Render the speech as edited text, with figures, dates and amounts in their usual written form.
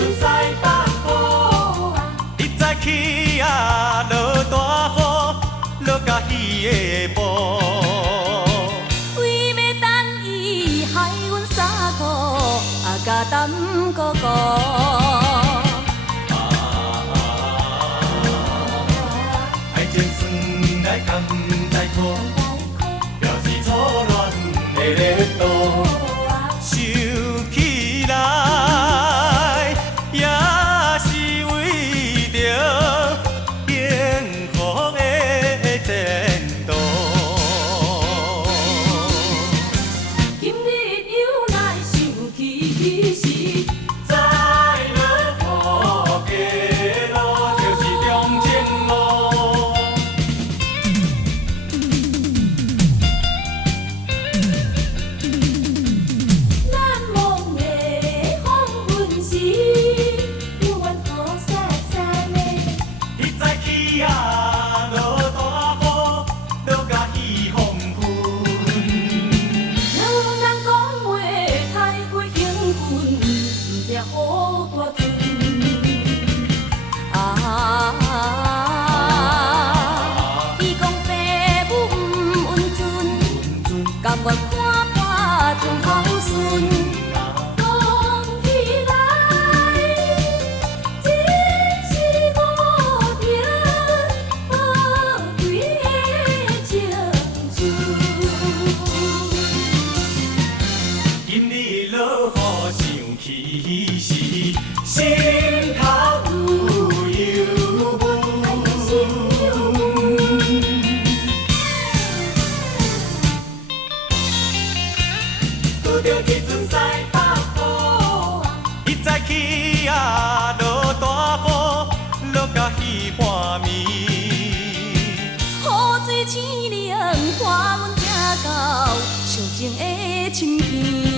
阵西北风，一早起啊，落大雨，落甲鱼的步。为要等伊害阮三顾，啊，甲担姑姑。爱情算来甘来苦，表示初恋的热度。想起来，也是为着幸福的前途。今日又来想起时，再落雨的路就是中正路。难忘的黄昏时，有阮雨伞伞的。迄早起啊，落大雨，落甲雨风昏。两人讲话太过兴奋，毋听好大阵。伊讲爸母毋温存，甘愿看破种孝顺。讲起来，真是无定宝贵的青春。今日落雨想起时，心头有忧闷。拄着迄阵西北风，一早起啊，落大雨，落甲鱼半暝。雨水青凉，伴阮行到上前的深边。